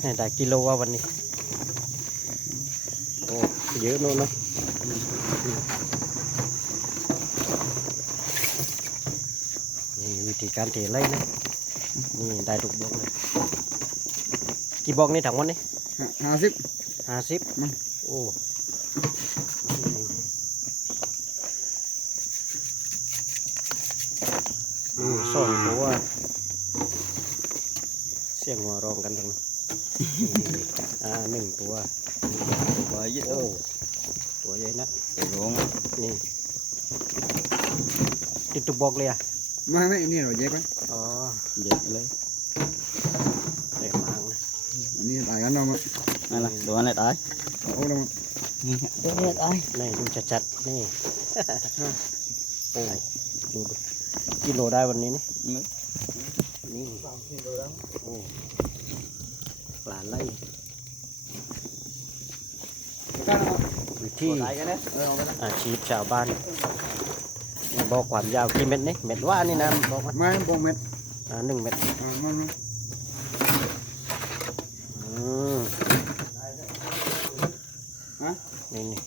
เนี่ยได้กิโลว่าวันนี้ โอ้เยอะโน่นเนอะนี่วิธีการเทไล่นะ นี่ได้ทุกบล็อกเลย กี่บล็อกนี่ถังวันนี้ห้าสิบห้าสิบอืมโอ้นี่สองตัว เสียงหัวเร้องกันทั้งนี่อ่าหนึ่งตัวตัวเยอะโอ้ตัวใหญ่นะเดี๋ยวลงนี่ติดตุกบอกเลยอะไม่ไม่นี่เราแยกไว้อ๋อแยกเลยเต็มมากนะอันนี้ตายกันเรามั้งนั่นแหละตัวนั้นแหละตายโอ้เรานี่ตัวนี้ตายนี่ดูจัดๆนี่โอ้ดูดูกิโลได้วันนี้นี่ นี่โอ้ปลาไล่วิธีอาชีพชาวบ้านบอกความยาวกี่เม็ดนี่เม็ดว่านี่นะบอกไม่บอกเม็ดอ่าหนึ่งเม็ดอ่ามันนี่นี่